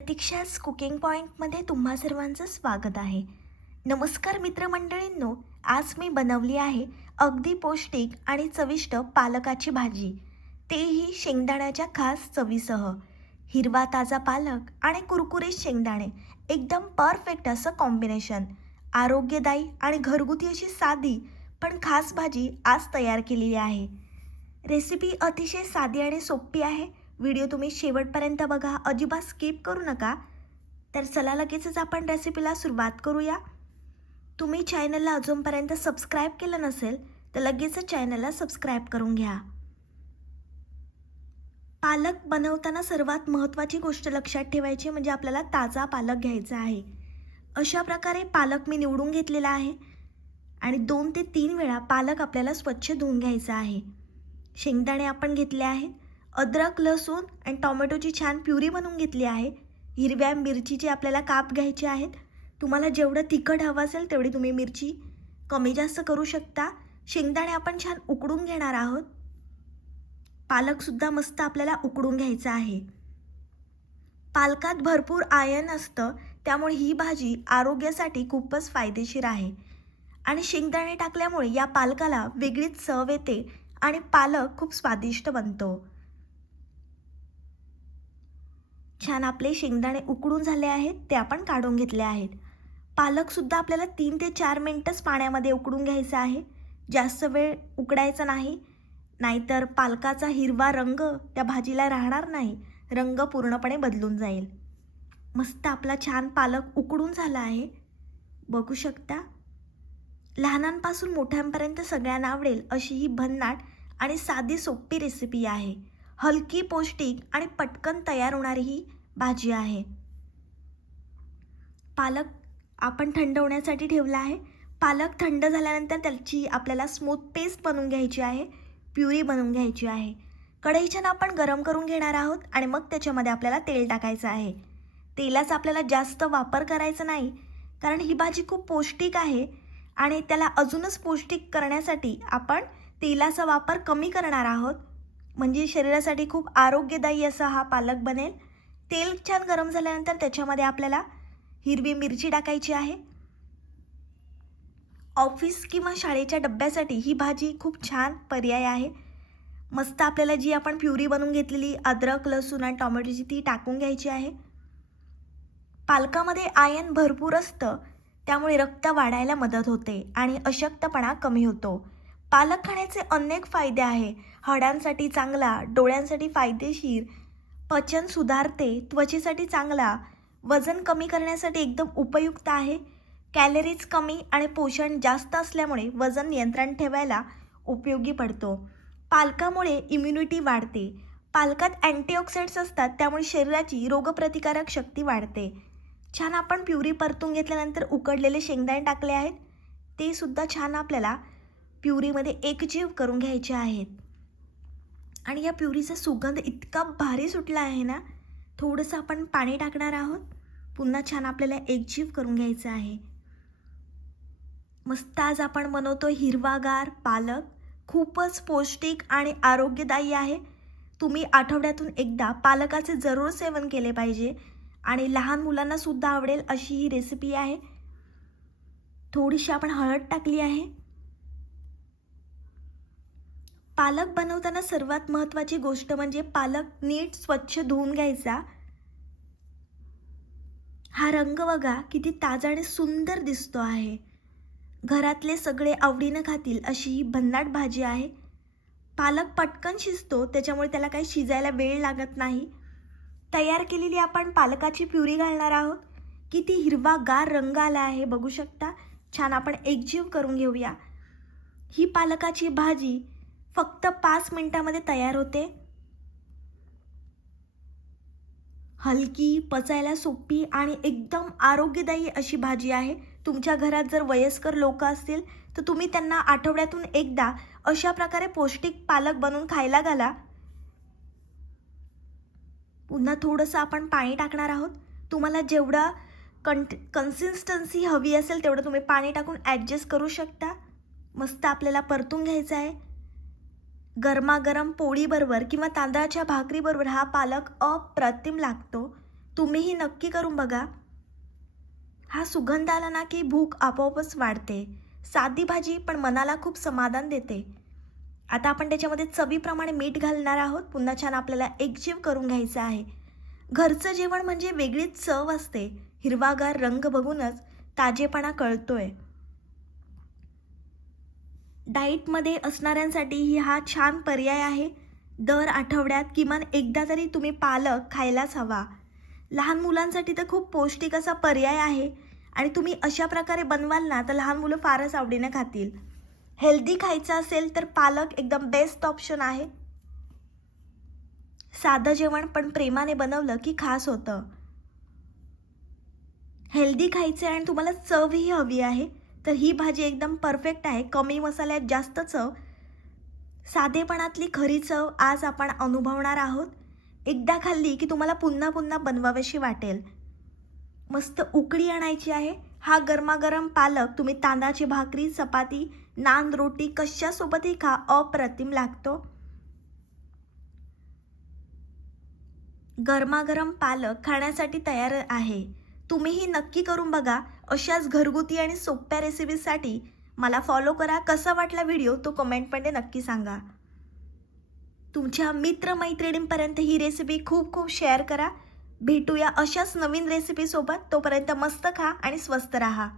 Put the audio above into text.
प्रतीक्षाच cooking पॉईंटमध्ये तुम्हा सर्वांचं स्वागत आहे. नमस्कार मित्रमंडळींनो, आज मी बनवली आहे अगदी पौष्टिक आणि चविष्ट पालकाची भाजी, तेही शेंगदाण्याच्या खास चवीसह. हिरवा ताजा पालक आणि कुरकुरीत शेंगदाणे एकदम परफेक्ट असं कॉम्बिनेशन. आरोग्यदायी आणि घरगुती अशी साधी पण खास भाजी आज तयार केलेली आहे. रेसिपी अतिशय साधी आणि सोपी आहे. व्हिडिओ तुम्ही शेवटपर्यंत बघा, अजिबात स्किप करू नका. तर चला लगेचच आपण रेसिपीला सुरुवात करूया. तुम्ही चॅनलला अजूनपर्यंत सबस्क्राईब केलं नसेल तर लगेचच चॅनलला सबस्क्राईब करून घ्या. पालक बनवताना सर्वात महत्त्वाची गोष्ट लक्षात ठेवायची म्हणजे आपल्याला ताजा पालक घ्यायचा आहे. अशा प्रकारे पालक मी निवडून घेतलेला आहे आणि 2 ते 3 वेळा पालक आपल्याला स्वच्छ धुवून घ्यायचा आहे. शेंगदाणे आपण घेतले आहेत. अद्रक, लसूण आणि टोमॅटोची छान प्युरी बनवून घेतली आहे. हिरव्या मिरचीचे आपल्याला काप घ्यायचे आहेत. तुम्हाला जेवढं तिखट हवं असेल तेवढी तुम्ही मिरची कमी जास्त करू शकता. शेंगदाणे आपण छान उकडून घेणार आहोत. पालकसुद्धा मस्त आपल्याला उकडून घ्यायचा आहे. पालकात भरपूर आयर्न असतं, त्यामुळे ही भाजी आरोग्यासाठी खूपच फायदेशीर आहे. आणि शेंगदाणे टाकल्यामुळे या पालकाला वेगळीच चव येते आणि पालक खूप स्वादिष्ट बनतो. छान आपले शेंगदाणे उकडून झाले आहेत, ते आपण काढून घेतले आहेत. पालकसुद्धा आपल्याला 3 ते 4 मिनिटच पाण्यामध्ये उकडून घ्यायचा आहे. जास्त वेळ उकडायचा नाही, नाहीतर पालकाचा हिरवा रंग त्या भाजीला राहणार नाही, रंग पूर्णपणे बदलून जाईल. मस्त आपला छान पालक उकडून झाला आहे, बघू शकता. लहानांपासून मोठ्यांपर्यंत सगळ्यांना आवडेल अशी ही भन्नाट आणि साधी सोपी रेसिपी आहे. हलकी, पौष्टिक आणि पटकन तयार होणारी ही भाजी आहे. पालक आपण थंड होण्यासाठी ठेवला आहे. पालक थंड झाल्यानंतर त्याची आपल्याला स्मूथ पेस्ट बनवून घ्यायची आहे, प्युरी बनवून घ्यायची आहे. कढई छान आपण गरम करून घेणार आहोत आणि मग त्याच्यामध्ये आपल्याला तेल टाकायचं आहे. तेलाचा आपल्याला जास्त वापर करायचा नाही, कारण ही भाजी खूप पौष्टिक आहे आणि त्याला अजूनच पौष्टिक करण्यासाठी आपण तेलाचा वापर कमी करणार आहोत. म्हणजे शरीरासाठी खूप आरोग्यदायी असा हा पालक बनेल. तेल छान गरम झाल्यानंतर त्याच्यामध्ये आपल्याला हिरवी मिरची टाकायची आहे. ऑफिस किंवा शाळेच्या डब्यासाठी ही भाजी खूप छान पर्याय आहे. मस्त आपल्याला जी आपण प्युरी बनवून घेतलेली अद्रक, लसूण आणि टोमॅटोची ती टाकून घ्यायची आहे. पालकामध्ये आयर्न भरपूर असतं, त्यामुळे रक्त वाढायला मदत होते आणि अशक्तपणा कमी होतो. पालक खाण्याचे अनेक फायदे आहे. हाडांसाठी चांगला, डोळ्यांसाठी फायदेशीर, पचन सुधारते, त्वचेसाठी चांगला, वजन कमी करण्यासाठी एकदम उपयुक्त आहे. कॅलरीज कमी आणि पोषण जास्त असल्यामुळे वजन नियंत्रण ठेवायला उपयोगी पडतो. पालकामुळे इम्युनिटी वाढते. पालकात अँटीऑक्सिडंट्स असतात, त्यामुळे शरीराची रोगप्रतिकारक शक्ती वाढते. छान आपण प्युरी परतून घेतल्यानंतर उकडलेले शेंगदाणे टाकले आहेत, ते सुद्धा छान आपल्याला प्युरीमध्ये एकजीव करून घ्यायचे आहेत. आणि या प्युरीचा सुगंध इतका भारी सुटला आहे ना. थोडंसं आपण पाणी टाकणार आहोत. पुन्हा छान आपल्याला एकजीव करून घ्यायचं आहे. मस्त आज आपण बनवतो हिरवागार पालक. खूपच पौष्टिक आणि आरोग्यदायी आहे. तुम्ही आठवड्यातून एकदा पालकाचे जरूर सेवन केले पाहिजे आणि लहान मुलांना सुद्धा आवडेल अशी ही रेसिपी आहे. थोडीशी आपण हळद टाकली आहे. पालक बनवताना सर्वात महत्त्वाची गोष्ट म्हणजे पालक नीट स्वच्छ धुवून घ्यायचा. हा रंग बघा किती ताजा आणि सुंदर दिसतो आहे. घरातले सगळे आवडीनं खातील अशी ही भन्नाट भाजी आहे. पालक पटकन शिजतो, त्याच्यामुळे त्याला काही शिजायला वेळ लागत नाही. तयार केलेली आपण पालकाची प्युरी घालणार आहोत. किती हिरवागार रंग आला आहे, बघू शकता. छान आपण एकजीव करून घेऊया. ही पालकाची भाजी फक्त 5 मिनिटामध्ये तयार होते. हलकी, पचायला सोपी आणि एकदम आरोग्यदायी अशी भाजी आहे. तुमच्या घरात जर वयस्कर लोक असतील तर तुम्ही त्यांना आठवड्यातून एकदा अशा प्रकारे पौष्टिक पालक बनवून खायला घाला. पुन्हा थोडंसं आपण पाणी टाकणार आहोत. तुम्हाला जेवढा कन्सिस्टन्सी हवी असेल तेवढं तुम्ही पाणी टाकून ॲडजस्ट करू शकता. मस्त आपल्याला परतून घ्यायचं आहे. गरमागरम पोळीबरोबर किंवा तांदळाच्या भाकरीबरोबर हा पालक अप्रतिम लागतो. तुम्हीही नक्की करून बघा. हा सुगंध आला ना की भूक आपोआपच वाढते. साधी भाजी पण मनाला खूप समाधान देते. आता आपण त्याच्यामध्ये चवीप्रमाणे मीठ घालणार आहोत. पुन्हा छान आपल्याला एकजीव करून घ्यायचं आहे. घरचं जेवण म्हणजे वेगळीच चव असते. हिरवागार रंग बघूनच ताजेपणा कळतोय. डाएटमध्ये असणाऱ्यांसाठी हा छान पर्याय आहे. दर आठवड्यात किमान एकदा तरी तुम्ही पालक खायलाच हवा. लहान मुलांसाठी तर खूप पौष्टिक असा पर्याय आहे आणि तुम्ही अशा प्रकारे बनवाल ना तर लहान मुलं फारच आवडीने खातील. हेल्दी खायचं असेल तर पालक एकदम बेस्ट ऑप्शन आहे. साधं जेवण पण प्रेमाने बनवलं की खास होतं. हेल्दी खायचं आहे आणि तुम्हाला चवही हवी आहे तर ही भाजी एकदम परफेक्ट आहे. कमी मसाल्यात जास्त चव, साधेपणातली खरी चव आज आपण अनुभवणार आहोत. एकदा खाल्ली की तुम्हाला पुन्हा पुन्हा बनवावीशी वाटेल. मस्त उकळी आणायची आहे. हा गरमागरम पालक तुम्ही तांदळाची भाकरी, चपाती, नान, रोटी कशासोबतही खा, अप्रतिम लागतो. गरमागरम पालक खाण्यासाठी तयार आहे. तुम्हीही नक्की करून बघा. अशाच घरगुती आणि सोप्या रेसिपीजसाठी मला फॉलो करा. कसा वाटला व्हिडिओ तो कमेंटमध्ये नक्की सांगा. तुमच्या मित्रमैत्रिणींपर्यंत ही रेसिपी खूप खूप शेअर करा. भेटूया अशाच नवीन रेसिपीसोबत. तोपर्यंत मस्त खा आणि स्वस्त राहा.